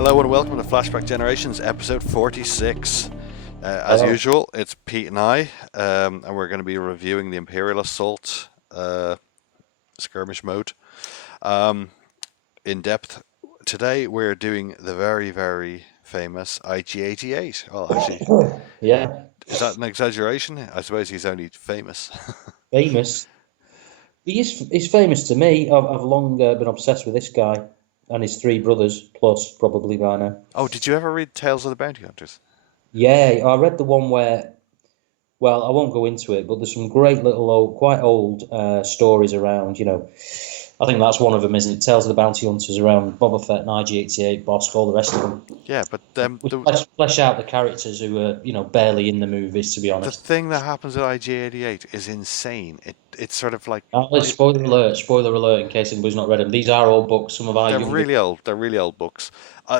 Hello and welcome to Flashback Generations, episode 46. As Hello. usual, it's Pete and I, and we're going to be reviewing the Imperial Assault skirmish mode in depth. Today we're doing the very, very famous IG88. Well, actually, Yeah, is that an exaggeration? I suppose he's only famous. famous. He's famous to me. I've long been obsessed with this guy and his three brothers, plus probably by now. Oh, did you ever read Tales of the Bounty Hunters? Yeah, I read the one where, well, I won't go into it, but there's some great little quite old stories around. I think that's one of them, isn't it? Tales of the Bounty Hunters around Boba Fett and IG88, Bosk, all the rest of them. Yeah, but We flesh out the characters who are, barely in the movies, to be the honest. thing that happens at IG88 is insane. It's sort of like Spoiler alert, in case anybody's not read them. These are all books. Some of our they're younger. really old. They're really old books.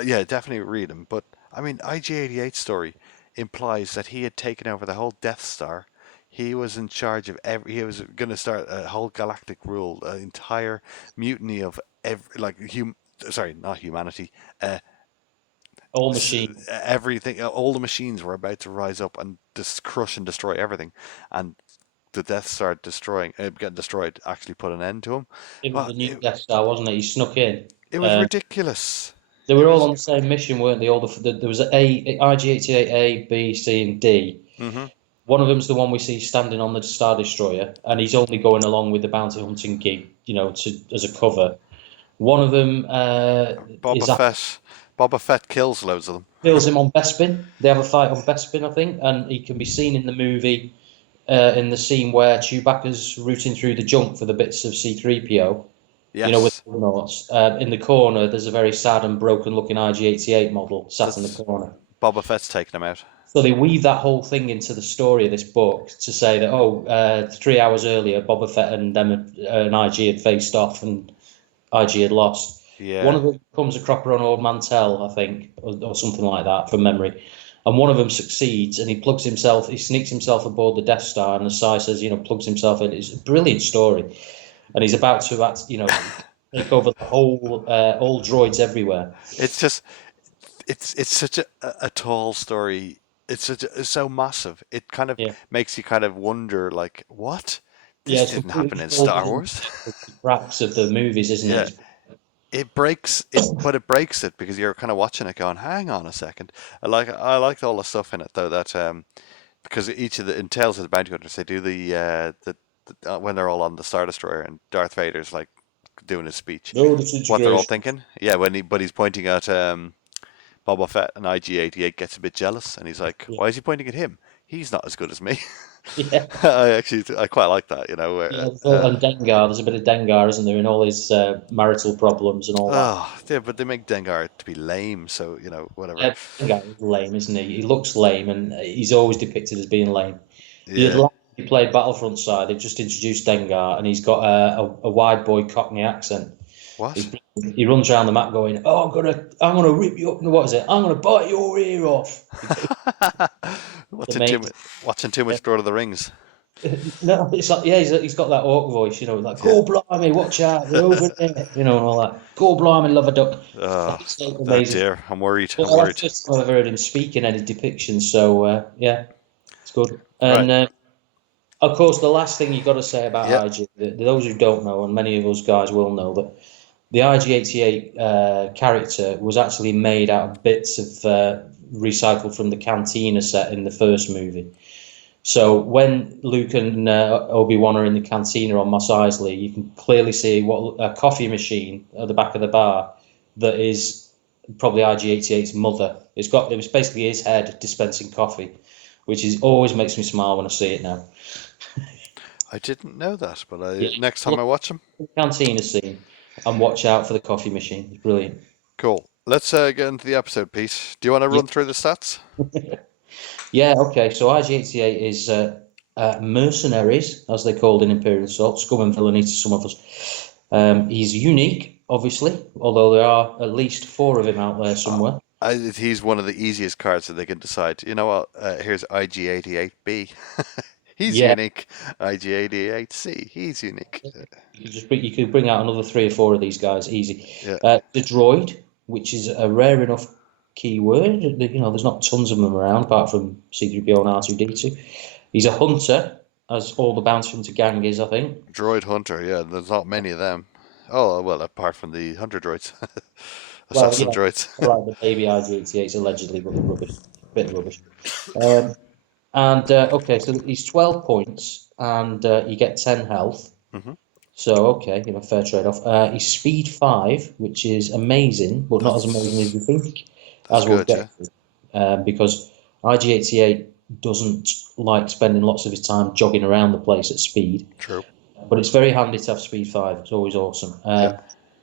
Yeah, definitely read them. But I mean, IG88 story implies that he had taken over the whole Death Star. He was in charge of every. He was going to start a whole galactic rule, an entire mutiny of every Sorry, not humanity. Uh, All machine. Everything. All the machines were about to rise up and just crush and destroy everything, and the Death Star getting destroyed actually put an end to him. It was Well, the new Death Star, wasn't it? He snuck in. it was Uh, ridiculous. they It were all was. on the same mission, weren't they? There was IG88 A, B, C, and D. Mhm. One of them's the one we see standing on the Star Destroyer, and he's only going along with the bounty hunting gig, as a cover. One of them Boba Fett. Boba Fett kills loads of them. kills him on Bespin. They have a fight on Bespin, I think, and he can be seen in the movie in the scene where Chewbacca's rooting through the junk for the bits of C-3PO. With Yes. the notes. In the corner, there's a very sad and broken-looking IG88 model sat in the That's corner. Boba Fett's taking him out. So they weave that whole thing into the story of this book to say that 3 hours earlier, Boba Fett and them and IG had faced off, and IG had lost. One Yeah. of them becomes a cropper on Old Mantell, I think, or something like that from memory. And one of them succeeds, and he sneaks himself aboard the Death Star, and as Sai says, plugs himself in. It's a brilliant story, and he's about to take over the whole, all droids everywhere. It's just it's such a tall story. It's so massive. It kind of Yeah, makes you kind of wonder like what? yeah, This it's didn't completely happen in Star folded Wars. into the cracks of the movies, isn't Yeah. it? It breaks it, but it breaks it because you're kind of watching it going, hang on a second. I liked all the stuff in it though that because each of the in Tales of the Bounty Hunters they do when they're all on the Star Destroyer and Darth Vader's like doing his speech, No what they're all disintegration. thinking. Yeah, but he's pointing at Boba Fett and IG88 gets a bit jealous and he's like, Yeah, why is he pointing at him? He's not as good as me. yeah, I quite like that, yeah. Where, And Dengar, there's a bit of Dengar, isn't there, in all his marital problems and all that. yeah, but they make Dengar to be lame, so whatever. Yeah, Dengar is lame, isn't he? He looks lame, and he's always depicted as being lame. The Yeah. lad he played Battlefront side, they've just introduced Dengar, and he's got a wide boy Cockney accent. What? He runs around the map going, "Oh, I'm gonna rip you up. What is it? I'm gonna bite your ear off." It's watching too amazing. much, watching too much Lord of the Rings. No, it's like, yeah, he's got that orc voice, like, Yeah. "Go blimey, watch out, they're over there," and all that. "Go blimey, love a duck." Oh, It's so oh amazing. dear. I'm worried. I'm Well, that's the worried. first time I've ever heard him speak in any depiction, so yeah, it's good. Right. And of course, the last thing you got to say about Yep. IG, those who don't know, and many of us guys will know, that the IG88 character was actually made out of bits of recycled from the Cantina set in the first movie. So when Luke and Obi-Wan are in the cantina on Mos Eisley, you can clearly see what a coffee machine at the back of the bar that is probably IG88's mother. It was basically his head dispensing coffee, which is always makes me smile when I see it now. I didn't know that, but Yeah, next time look I watch him, at the cantina scene and watch out for the coffee machine. It's brilliant. cool. Let's get into the episode, Pete. Do you want to Yeah, run through the stats? yeah. Okay, so IG88 is mercenaries, as they're called in Imperial Assault, scum and villainy to some of us. He's unique, obviously, although there are at least four of him out there Uh, somewhere. he's one of the easiest cards that they can decide. You know what? Here's IG88B. He's Yeah, unique. IG88C. He's unique. you could bring out another three or four of these guys easy. Yeah. The droid. which is a rare enough keyword. You know, there's not tons of them around apart from C3PO and R2D2. He's a hunter, as all the bounty hunter gang is, I think. Droid hunter, yeah, there's not many of them. Oh, well, apart from the hunter droids, Well, assassin yeah, droids. like the baby IG88s allegedly, but they're rubbish, bit rubbish. Um, and okay, so he's 12 points, and you get 10 health. Hmm. So okay, you know, fair trade-off. He's speed 5, which is amazing, but not as amazing as you That's think, that's as we'll good, get yeah. to, because IG88 doesn't like spending lots of his time jogging around the place at speed, True. but it's very handy to have speed 5. It's always awesome. Yeah.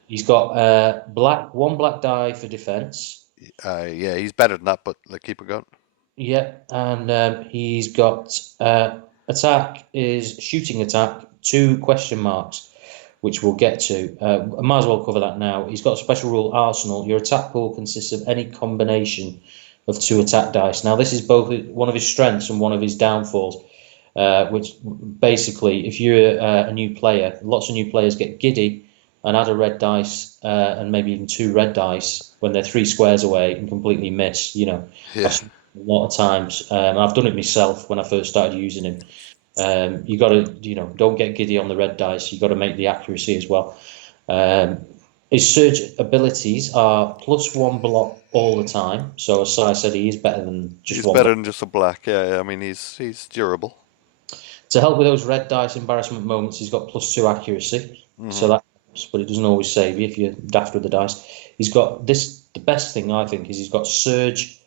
He's got one black die for defense. Yeah, he's better than that, but like, keep it going. Yeah, and he's got attack is shooting attack, 2 question marks, which we'll get to. I might as well cover that now. He's got a special rule arsenal. Your attack pool consists of any combination of 2 attack dice. Now, this is both one of his strengths and one of his downfalls, which basically, if you're a new player, lots of new players get giddy and add a red dice and maybe even 2 red dice when they're 3 squares away and completely miss. You know, I've Yeah. seen it a lot of times. I've done it myself when I first started using him. You got to, you know, don't get giddy on the red dice. You got to make the accuracy as well. Um, his surge abilities are +1 block all the time. So as I said, he is better than just He's one better block. than just a black. Yeah, I mean, he's durable. To help with those red dice embarrassment moments, he's got +2 accuracy. So Hmm. that helps, but it doesn't always save you if you're daft with the dice. He's got this. The best thing I think is he's got surge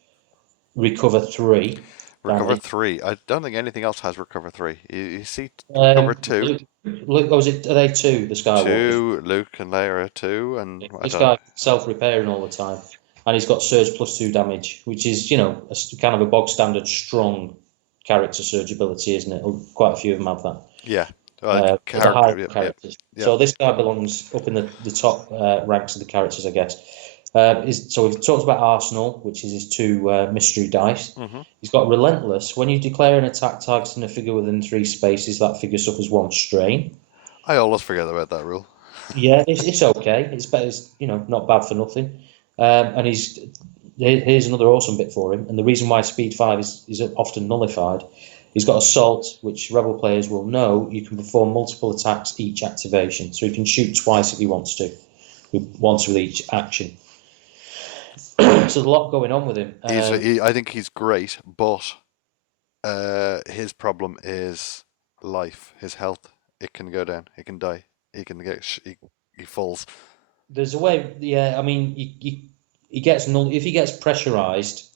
recover 3 Recover damage. 3. I don't think anything else has recover 3. You see, recover 2. Luke, was it? Are they 2? The Skywalkers. 2, Luke and Leia are 2, and I This don't. guy's self-repairing all the time, and he's got surge +2 damage, which is, you know, kind of a bog standard strong character surge ability, isn't it? Quite a few of them have that. Yeah. The higher Character. Yeah, yeah, characters. yeah. So this guy belongs up in the top ranks of the characters, I guess. So we've talked about Arsenal, which is his 2 mystery dice. Hmm. He's got Relentless. When you declare an attack targeting a figure within 3 spaces, that figure suffers 1 strain. I always forget about that rule. Yeah, it's okay. It's better. It's, you know, not bad for nothing. And here's another awesome bit for him. And the reason why Speed 5 is often nullified, he's got Assault, which Rebel players will know you can perform multiple attacks each activation. So he can shoot twice if he wants to, once with each action. So there's a lot going on with him. I think he's great, but his problem is life, his health. It can go down. He can die. He can get. He falls. There's a way, yeah. I mean, he gets null if he gets pressurized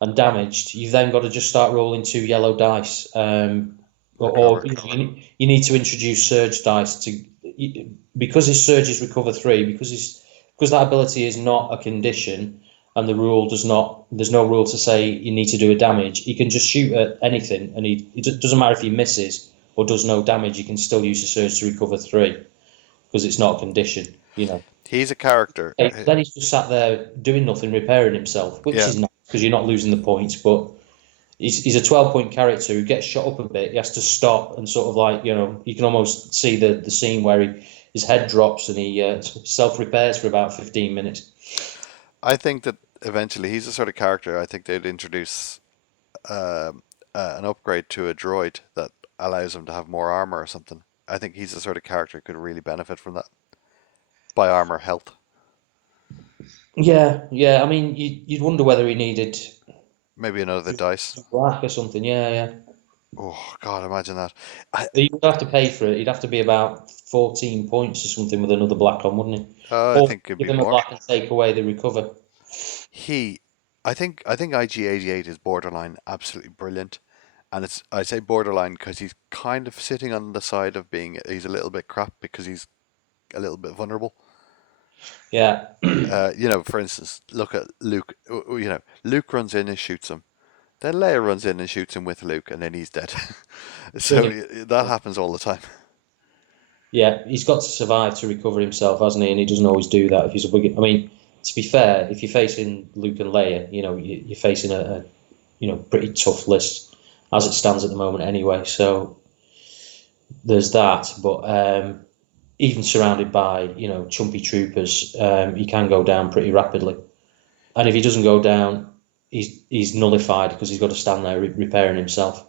and damaged. You've then got to just start rolling 2 yellow dice, or Recover. you need to introduce surge dice to because his surge is recover 3 because that ability is not a condition and the rule does not there's no rule to say you need to do a damage. He can just shoot at anything and it doesn't matter if he misses or does no damage. He can still use the surge to recover 3 because it's not a condition. You know. He's a character. Then he's just sat there doing nothing, repairing himself, which Yeah, is nice because you're not losing the points. But he's a 12-point character who gets shot up a bit. He has to stop and sort of like, you know, you can almost see the scene where his head drops and he self repairs for about 15 minutes. I think that eventually he's the sort of character. I think they'd introduce an upgrade to a droid that allows him to have more armor or something. I think he's the sort of character who could really benefit from that by armor health. Yeah, yeah. I mean, you'd wonder whether he needed Maybe another dice. black or something. Yeah, yeah. Oh God, imagine that. I He would have to pay for it. He'd have to be about 14 points or something with another black on, wouldn't he? I Or think it'd give be him a more. black and take away the recover. He, I think IG88 is borderline absolutely brilliant, and I say borderline because he's kind of sitting on the side of being he's a little bit crap because he's a little bit vulnerable. Yeah. For instance, look at Luke. Luke runs in and shoots him. Then Leia runs in and shoots him with Luke, and then he's dead. So Brilliant. that happens all the time. Yeah, he's got to survive to recover himself, hasn't he? And he doesn't always do that if he's a big. I mean, to be fair, if you're facing Luke and Leia, you know, you're facing a pretty tough list as it stands at the moment anyway. So there's that. But even surrounded by chumpy troopers, he can go down pretty rapidly. And if he doesn't go down, he's nullified because he's got to stand there repairing himself.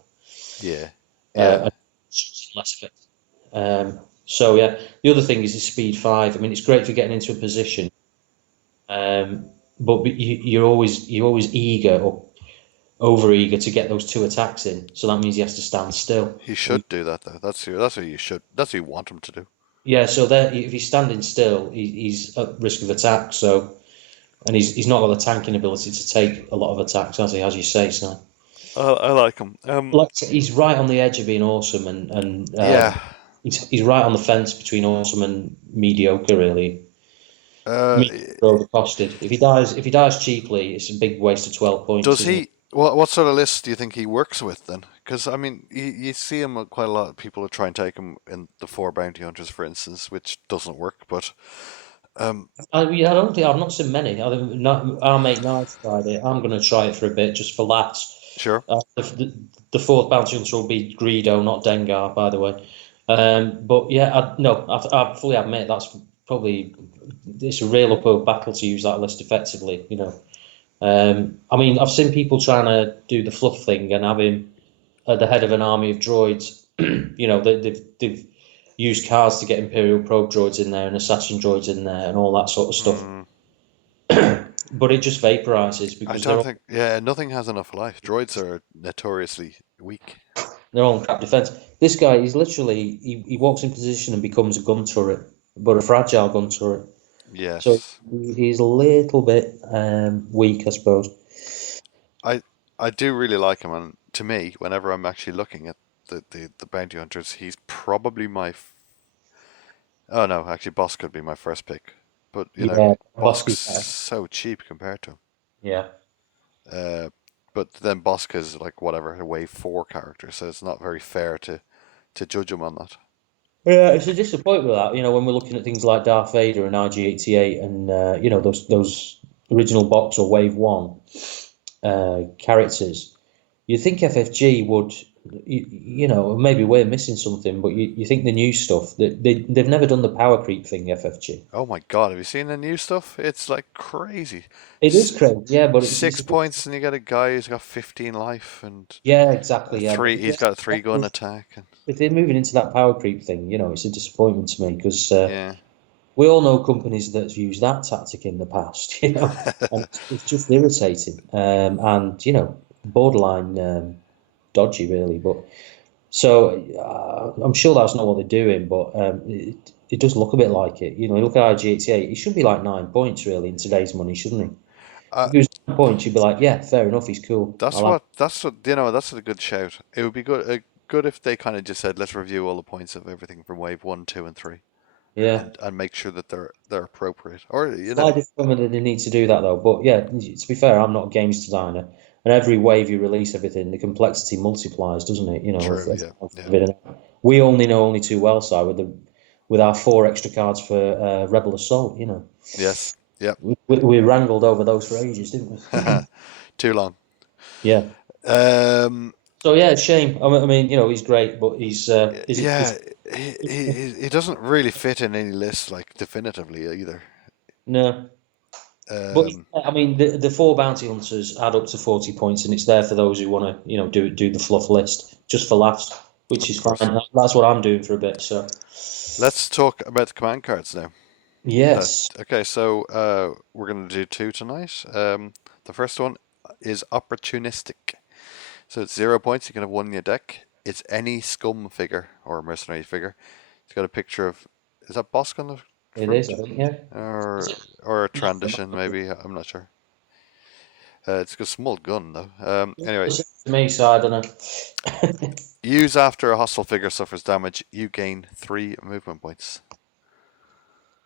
Yeah, yeah. And less effective. So yeah, the other thing is his speed five. I mean, it's great for getting into a position, um, but you're always eager or over eager to get those two attacks in. So that means he has to stand still. He should do that though. That's what you should. That's what you want him to do. Yeah, so there, if he's standing still, he's at risk of attack. So, and he's not got the tanking ability to take a lot of attacks, has he? As you say, so I like him. like he's right on the edge of being awesome, and Yeah. he's right on the fence between awesome and mediocre, really. Uh, Mediocre overcosted. If he dies cheaply, it's a big waste of 12 points, does isn't it? he? What sort of list do you think he works with then? Because I mean, you see him with quite a lot of people who try and take him in the four bounty hunters, for instance, which doesn't work. But um, I don't think I've not seen many. I think not, our mate Nigel tried it. I'm going to try it for a bit just for laughs. sure. The fourth bounty hunter will be Greedo, not Dengar, by the way. But yeah, no, I fully admit that's probably it's a real uphill battle to use that list effectively. I mean, I've seen people trying to do the fluff thing and have him at the head of an army of droids. They've used cards to get Imperial probe droids in there and assassin droids in there and all that sort of stuff. Mm, But it just vaporizes I because don't think. Yeah, nothing has enough life. Droids are notoriously weak. they're all in crap defense. This guy, he's literally he walks in position and becomes a gun turret, but a fragile gun turret. So Yes, he's a little bit weak, I suppose. I I do really like him, and to me, whenever I'm actually looking at the bounty hunters, he's probably oh no, actually, Boss could be my first pick, but Yeah, Bosk's Bosky's better. so cheap compared to him. Yeah. Uh, but then Bosk is like whatever a wave four character, so it's not very fair to judge him on that. Yeah, it's a disappointment with that. When we're looking at things like Darth Vader and IG88 and those original box or Wave One characters, you think FFG would, maybe we're missing something, but you think the new stuff that they've never done the power creep thing, FFG. Oh my God, have you seen the new stuff? It's like crazy. It is S crazy, yeah, but it's 6 points, and you got a guy who's got 15 life and yeah, exactly, yeah. But He's got a three gun attack, and if they're moving into that power creep thing, it's a disappointment to me because yeah. we all know companies that have used that tactic in the past, and it's just irritating, and borderline dodgy, really. But so I'm sure that's not what they're doing, but it does look a bit like it. You look at IG88, it should be like 9 points really in today's money, shouldn't he? Uh, If it was 9 points, you'd be like, yeah, fair enough, he's cool. I like. that's a good shout. It would be good if they kind of just said, let's review all the points of everything from wave one, two, and three, Yeah. and make sure that they're appropriate. Or Slight disappointment that they need to do that though. But yeah, to be fair, I'm not a games designer, and every wave you release everything, the complexity multiplies, doesn't it? true, yeah, yeah, We only know only too well, Si, with our four extra cards for Rebel Assault. yes, yep. We wrangled over those for ages, didn't we? Too long. Yeah. Um, So yeah, shame. I mean, he's great, but he's is it? yeah, he doesn't really fit in any list like definitively either. No. But Um, I mean, the four bounty hunters add up to 40 points, and it's there for those who want to, do the fluff list just for laughs, which of is fine. course. That's what I'm doing for a bit. So Let's talk about the command cards now. yes, Okay, so we're going to do two tonight. The first one is opportunistic. So it's 0 points. You can have one in your deck. It's any scum figure or mercenary figure. It's got a picture of, is that Bosk on the it is. I front? think yeah. Is Or it? or a No, transition maybe. I'm not sure. It's a small gun though. Anyway, it's to me, so I don't know. use after a hostile figure suffers damage. You gain 3 movement points.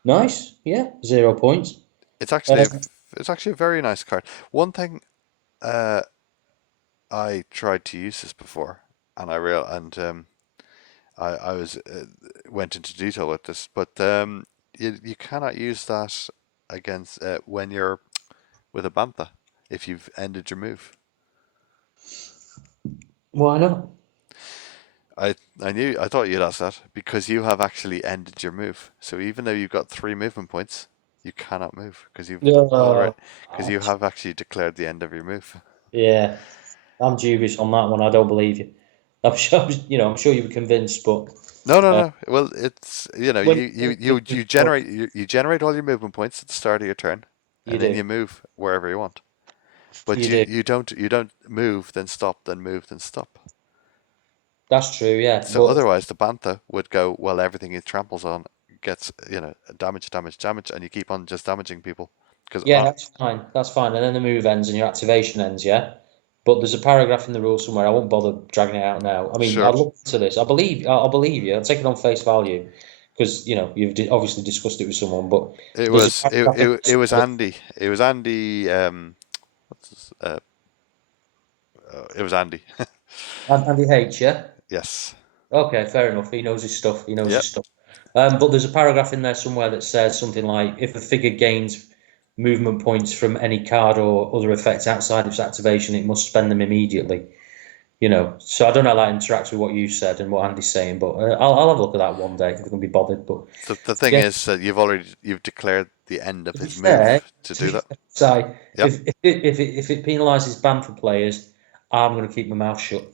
Nice, yeah, 0 points. It's Uh, actually a, it's actually a very nice card. One thing uh, I tried to use this before, and I was went into detail with this, but you cannot use that against when you're with a bantha if you've ended your move. Why not? I thought you'd ask that because you have actually ended your move. So even though you've got 3 movement points, you cannot move because you've already Oh, because you have actually declared the end of your move. yeah, I'm dubious on that one. I don't believe you. I'm sure, I'm sure you were convinced, but No, no, uh, no. Well, it's when you generate all your movement points at the start of your turn, you and then do, you move wherever you want. But you you do. you don't move then stop then move then stop. That's true, yeah. So But otherwise, the Bantha would go, well, everything it tramples on gets, damage, damage, damage, and you keep on just damaging people. Because, yeah, that's fine. That's fine. And then the move ends and your activation ends, yeah. But there's a paragraph in the rules somewhere. I won't bother dragging it out now. I mean, sure, I'll look into this. I'll believe you. I'll take it on face value because you've obviously discussed it with someone. But it there's a was it, paragraph in it, there it was somewhere Andy. It was Andy. What's his, it was Andy. Andy H, yeah. Yes. Okay, fair enough. He knows his stuff. He knows Yep. his stuff. But there's a paragraph in there somewhere that says something like, if a figure gains movement points from any card or other effects outside its activation, it must spend them immediately. So I don't know how that interacts with what you said and what Andy's saying, but I'll have a look at that one day if I can be bothered. But So the thing yeah, is that you've declared the end of to be his fair, move to do that. Si, Yep. if it penalises Bamford players, I'm going to keep my mouth shut.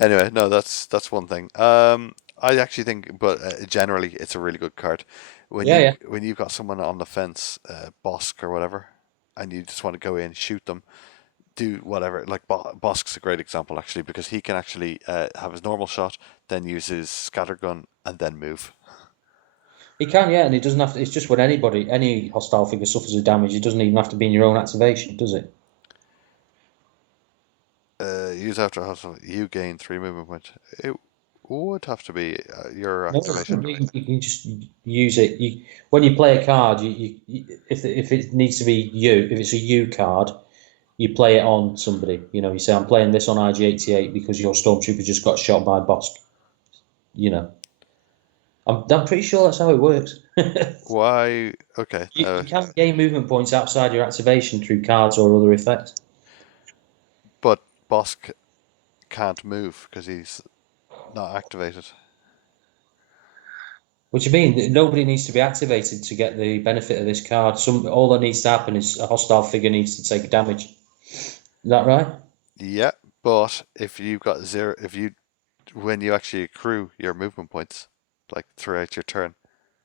Anyway, no, that's one thing. I actually think, but generally, it's a really good card. Yeah, yeah. When you've got someone on the fence, Bosk or whatever, and you just want to go in, shoot them, do whatever. Like Bosk's a great example actually because he can actually have his normal shot, then use his scatter gun, and then move. He can, yeah, and it doesn't have to. It's just when any hostile figure suffers a damage, it doesn't even have to be in your own activation, does it? Use after hustle, you gain 3 movement points. It would have to be your No, activation. you can just use it. When you play a card, if it needs to be you, if it's a you card, you play it on somebody. You say, I'm playing this on IG88 because your stormtrooper just got shot by Bosk. You know, I'm pretty sure that's how it works. Why? Okay. You can gain movement points outside your activation through cards or other effects. But Bosk can't move because he's not activated. What do you mean? Nobody needs to be activated to get the benefit of this card. All that needs to happen is a hostile figure needs to take damage. Is that right? Yeah, but if you've got zero, when you actually accrue your movement points, like throughout your turn,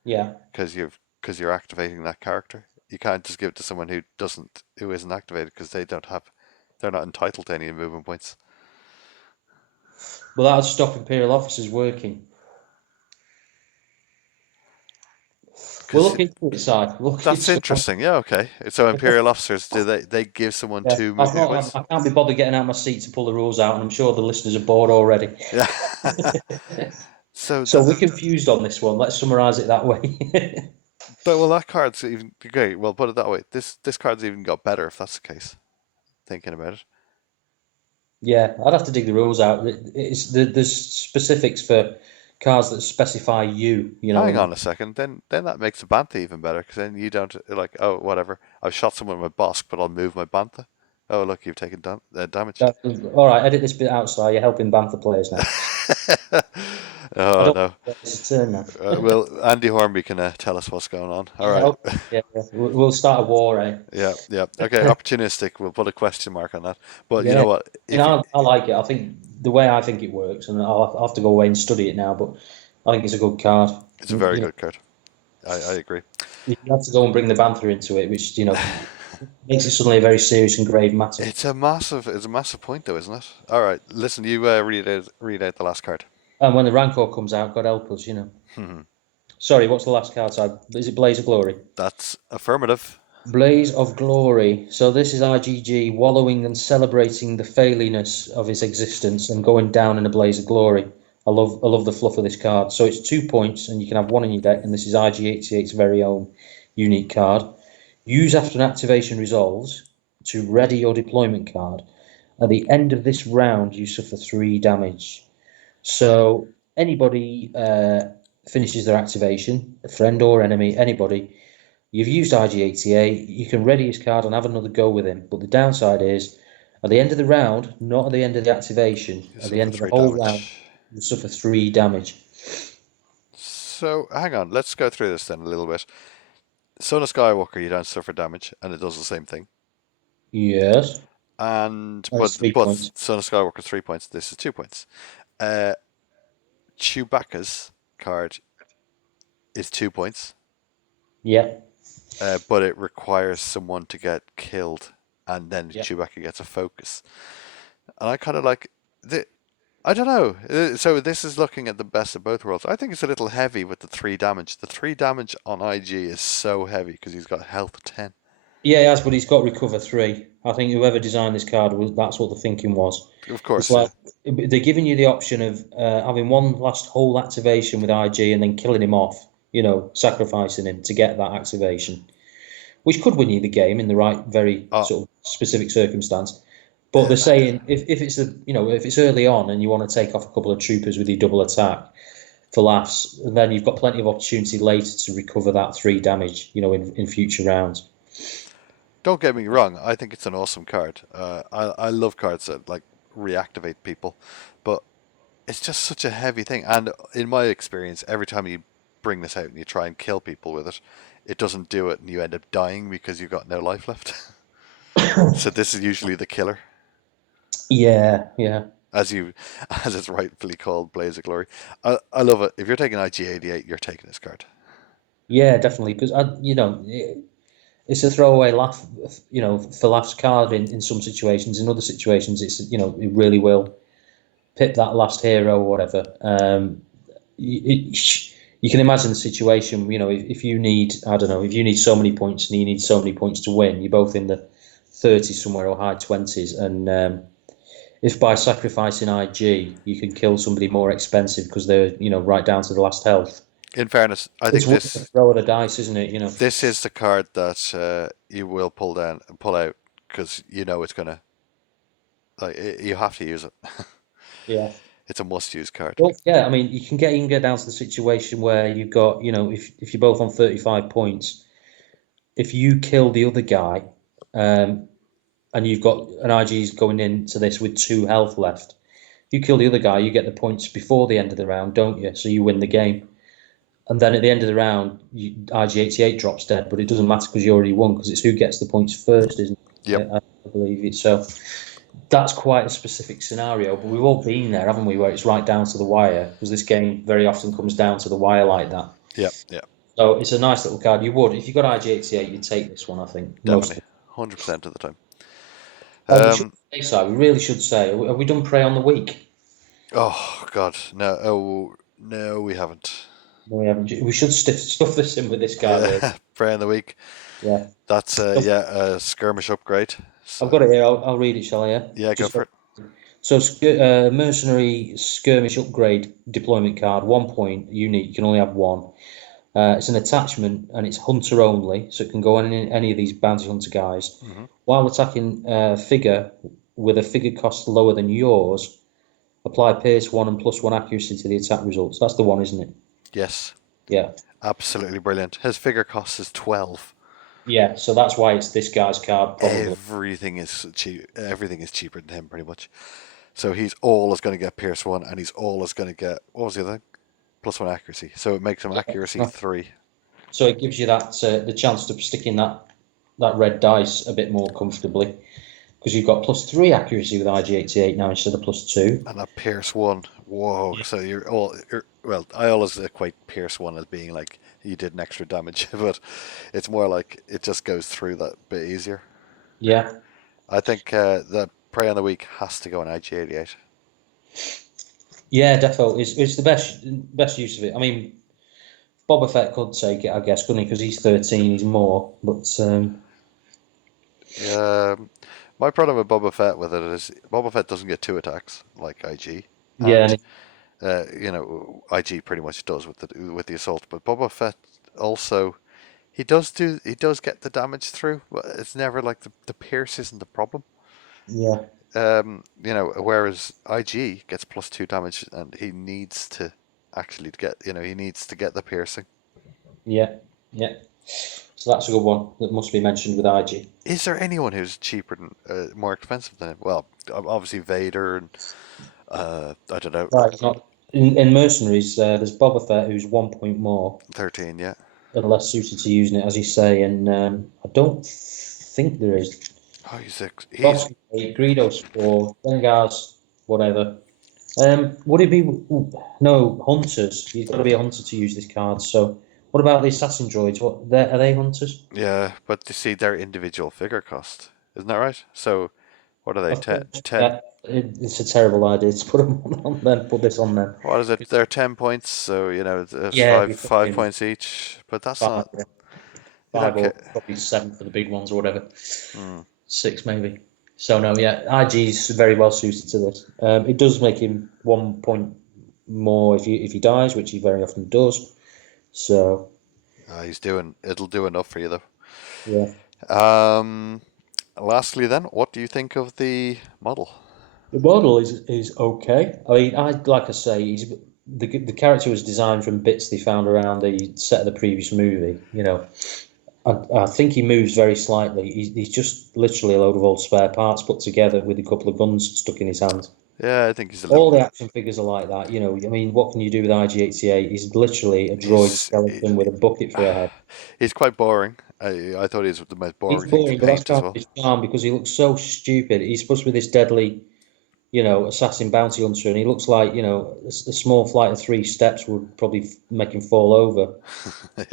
Yeah. because you're activating that character, you can't just give it to someone who isn't activated because they're not entitled to any movement points. Well, that would stop Imperial officers working. We'll Because look into it, Si. We'll look that's into it. interesting. Yeah, okay. So Imperial officers, do they give someone Yeah. 2 movement points? I can't be bothered getting out of my seat to pull the rules out, and I'm sure the listeners are bored already. Yeah. So So we're that, confused on this one. Let's summarise it that way. but well, that card's even great. Well, put it that way. This card's even got better if that's the case. Thinking about it. Yeah, I'd have to dig the rules out. There's specifics for cards that specify you. Hang And on a second. Then that makes the Bantha even better because then you don't like, oh, whatever. I've shot someone with my Bosk, but I'll move my Bantha. Oh, look, you've taken damage. all right, edit this bit out, so you're helping Bantha players now. I Oh don't no. think it's a turn now. Well, Andy Hornby can tell us what's going on. All Yeah, right. okay. Yeah, yeah. We'll start a war, eh? Yeah, yeah. Okay, opportunistic. We'll put a question mark on that. But you know Yeah. what? If I like it. I think the way I think it works, and I'll have to go away and study it now, but I think it's a good card. it's a very good card. I agree. You have to go and bring the Bantha into it, which, makes it suddenly a very serious and grave matter. It's a massive point though, isn't it? All right. Listen, you read out the last card. And when the Rancor comes out, God help us. Sorry, what's the last card side? Is it Blaze of Glory? That's affirmative. Blaze of Glory. So this is RGG wallowing and celebrating the failiness of his existence and going down in a blaze of glory. I love the fluff of this card. So it's 2 points, and you can have one in your deck, and this is IG88's very own unique card. Use after an activation resolves to ready your deployment card. At the end of this round, you suffer 3 damage. So anybody finishes their activation, a friend or enemy, anybody. You've used IG88, you can ready his card and have another go with him. But the downside is, at the end of the round, not at the end of the activation, You at the suffer end of the three whole round, damage. You suffer 3 damage. So hang on, let's go through this then a little bit. Son of Skywalker, you don't suffer damage, and it does the same thing. Yes. And That's three but points. Son of Skywalker 3 points. This is 2 points. Uh, Chewbacca's card is 2 points, Yeah. but it requires someone to get killed, and then Yeah. Chewbacca gets a focus. And I kind of like the. I don't know. So this is looking at the best of both worlds. I think it's a little heavy with the 3 damage. The 3 damage on IG is so heavy because he's got health 10. Yeah, he has, but he's got recover 3. I think whoever designed this card was that's what the thinking was. Of It's course, like they're giving you the option of having one last whole activation with IG and then killing him off. Sacrificing him to get that activation, which could win you the game in the right, very uh, sort of specific circumstance. But they're uh, saying if it's if it's early on and you want to take off a couple of troopers with your double attack for laughs, then you've got plenty of opportunity later to recover that 3 damage. In future rounds. don't get me wrong. I think it's an awesome card. I love cards that like reactivate people, but it's just such a heavy thing. And in my experience, every time you bring this out and you try and kill people with it, it doesn't do it, and you end up dying because you've got no life left. So this is usually the killer, Yeah, yeah, as you, as it's rightfully called, Blaze of Glory. I love it. If you're taking IG88, you're taking this card. yeah, definitely. Because it's a throwaway laugh, for laughs card in some situations. In other situations, it really will pip that last hero or whatever. You can imagine the situation. If you need, I don't know, if you need so many points and you need so many points to win, you're both in the 30s somewhere or high 20s, and if by sacrificing IG you can kill somebody more expensive because they're right down to the last health, In fairness, I it's think worth a throw of the dice, isn't it? this is the card that you will pull out because you know it's gonna like you have to use it. Yeah. It's a must-use card. Well, yeah, I mean, you can get down to the situation where you've got, if you're both on 35 points, if you kill the other guy, um, and you've got an IG's going into this with 2 health left, if you kill the other guy, you get the points before the end of the round, don't you? So you win the game. And then at the end of the round, IG88 drops dead, but it doesn't matter because you already won because it's who gets the points first, isn't Yep. it? I believe it. So that's quite a specific scenario, but we've all been there, haven't we, where it's right down to the wire, because this game very often comes down to the wire like that. Yep. Yep. So it's a nice little card. You would, if you got IG88, you'd take this one, I think, most Definitely. of 100% of the time. we should Um, say so. We really should say. Have we done Prey on the Week? oh God, no, oh no, we haven't. No, we haven't. We should stuff this in with this guy, really. Yeah, Prayer in the Week. Yeah. That's So yeah, a skirmish upgrade. I've So got it here. I'll read it, shall I? Yeah. yeah, go Just for it. so mercenary skirmish upgrade deployment card, 1 point, unique. You can only have one. It's an attachment and it's hunter only, so it can go on any of these bounty hunter guys. Hmm. While attacking a figure with a figure cost lower than yours, apply Pierce 1 and +1 accuracy to the attack results. That's the one, isn't it? Yes, Yeah. absolutely brilliant. His figure cost is 12. Yeah, so that's why it's this guy's card, probably. Everything is cheap. Everything is cheaper than him, pretty much. So he's always going to get Pierce 1, and he's always going to get what was the other thing? +1 accuracy. So it makes him accuracy Yeah. 3. So it gives you that the chance to stick in that red dice a bit more comfortably because you've got +3 accuracy with IG88 now instead of +2. And a Pierce 1. Whoa. So well, I always equate Pierce 1 as being like you did an extra damage, but it's more like it just goes through that bit easier. Yeah. I think the Prey on the Week has to go on IG88. Yeah, defo it's the best use of it. I mean, Boba Fett could take it, I guess, couldn't he? Because he's 13, he's more. But My problem with Boba Fett with it is Boba Fett doesn't get 2 attacks like IG, yeah, and IG pretty much does with the assault. But Boba Fett also he does get the damage through. But it's never like the pierce isn't the problem. yeah, Whereas IG gets +2 damage, and he needs to actually get he needs to get the piercing. yeah, yeah. So that's a good one that must be mentioned with IG. Is there anyone who's cheaper than more expensive than him? Well, obviously Vader and I don't know. Right, he's not. In Mercenaries, there's Boba Fett, who's 1 point more 13, yeah. and less suited to using it, as you say. And I don't think there is. Oh, he's Boston 8, Greedos 4, Dengar's whatever. Would it be no hunters? You've got to be a hunter to use this card. So, what about the assassin droids? Are they hunters? yeah, but you see their individual figure cost, isn't that right? So what are they? Of course, 10? yeah. It's a terrible idea to put them on then. Put this on then. What is it? They're 10 points, so it's Yeah, five points each. But that's five, not. yeah. You don't Five or care. probably seven for the big ones or whatever. Hmm. Six maybe. So no, yeah, IG's very well suited to this. It does make him 1 point more if he dies, which he very often does. So It'll do enough for you though. yeah, Um, Lastly, then, what do you think of the model? the model is okay. I mean, I like I say, the character was designed from bits they found around the set of the previous movie. I think he moves very slightly. He's just literally a load of old spare parts put together with a couple of guns stuck in his hand. Yeah, I think he's a little All the bit. action figures are like that. I mean, what can you do with IG88? He's literally a droid He's skeleton with a bucket for a head. he's quite boring. I thought he was the most He's boring thing to boring, but that's paint as kind of well. his charm because he looks so stupid. He's supposed to be this deadly, assassin bounty hunter, and he looks like, a small flight of 3 steps would probably make him fall over.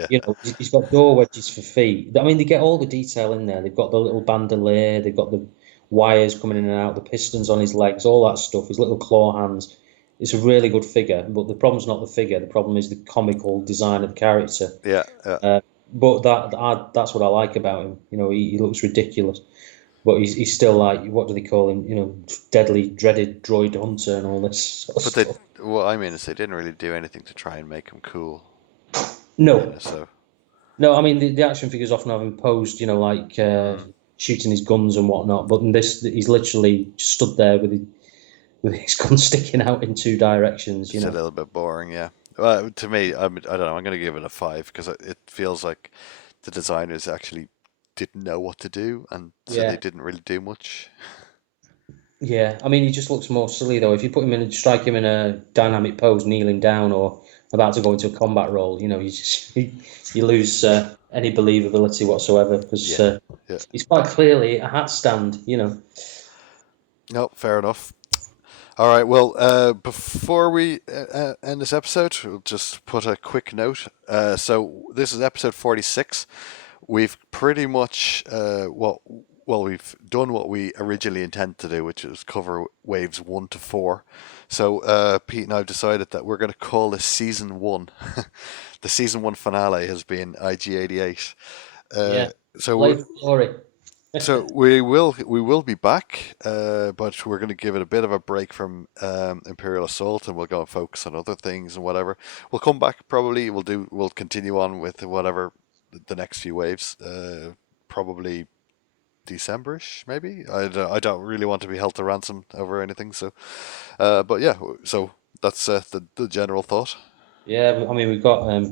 Yeah, He's got door wedges for feet. I mean, they get all the detail in there. They've got the little bandolier, they've got the wires coming in and out, the pistons on his legs, all that stuff. His little claw hands. It's a really good figure, but the problem's not the figure. The problem is the comical design of the character. yeah, yeah. But that's what I like about him. He looks ridiculous, but he's still like, what do they call him? Deadly dreaded droid hunter and all this sort of But they, stuff. what I mean is, they didn't really do anything to try and make him cool. No, So no. I mean, the action figures often have him posed, like mm, shooting his guns and whatnot. But in this, he's literally stood there with his gun sticking out in 2 directions. it's a little bit boring. Yeah. Well, to me, I don't know. I'm going to give it a 5 because it feels like the designers actually didn't know what to do, and so they Yeah, didn't really do much. yeah. I mean, he just looks more silly though. If you put him in, strike him in a dynamic pose, kneeling down or about to go into a combat role, you lose any believability whatsoever because Yeah, yeah. he's quite clearly a hat stand. No, fair enough. All right. Well, before we end this episode, we'll just put a quick note. So this is episode 46. We've pretty much we've done what we originally intended to do, which is cover waves 1 to 4. So Pete and I have decided that we're going to call this season 1. The season 1 finale has been IG88. Uh, Yeah, so Blade Glory. so we will be back, but we're going to give it a bit of a break from Imperial Assault, and we'll go and focus on other things and whatever. We'll come back probably. We'll continue on with whatever the next few waves. Probably Decemberish, maybe. I don't really want to be held to ransom over anything. So, but yeah. So that's the general thought. Yeah, I mean we've got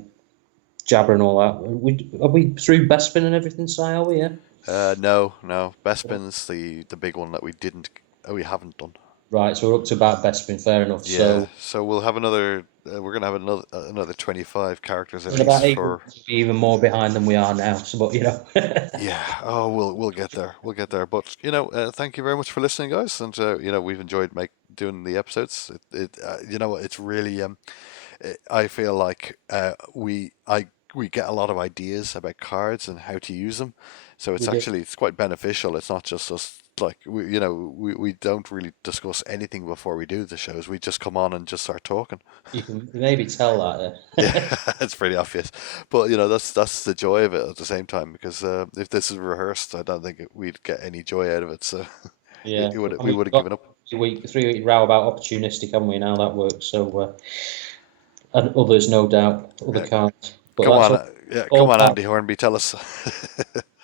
Jabber and all that. Are we through Bespin and everything, Si? Are we? Yeah. No, no. Bespin's the big one that we haven't done. Right, so we're up to about Bespin. Fair enough. Yeah, So so we'll have another. We're gonna have another 25 characters at in about least 8 months, for. we'll be even more behind than we are now. So, but Yeah. Oh, we'll get there. We'll get there. But thank you very much for listening, guys. And we've enjoyed doing the episodes. It's really I feel like we get a lot of ideas about cards and how to use them. So we it's did. actually it's quite beneficial. It's not just us like we don't really discuss anything before we do the shows. We just come on and just start talking. You can maybe tell that. Yeah, it's pretty obvious, but that's the joy of it at the same time because if this is rehearsed, I don't think we'd get any joy out of it. So Yeah. I we mean, would we've have given got up. 3 week row about opportunistic, haven't we? And how that works. So, and others, no doubt, other Yeah, cards. But come that's on, all. come All on, part. Andy Hornby, tell us.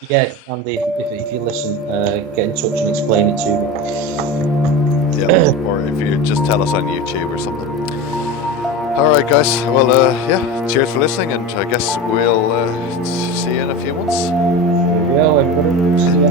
Yeah, Andy, if you listen, get in touch and explain it to Yeah, or if you just tell us on YouTube or something. All right, guys. Well, yeah. Cheers for listening, and I guess we'll see you in a few months. me. Here we go, everybody. See ya.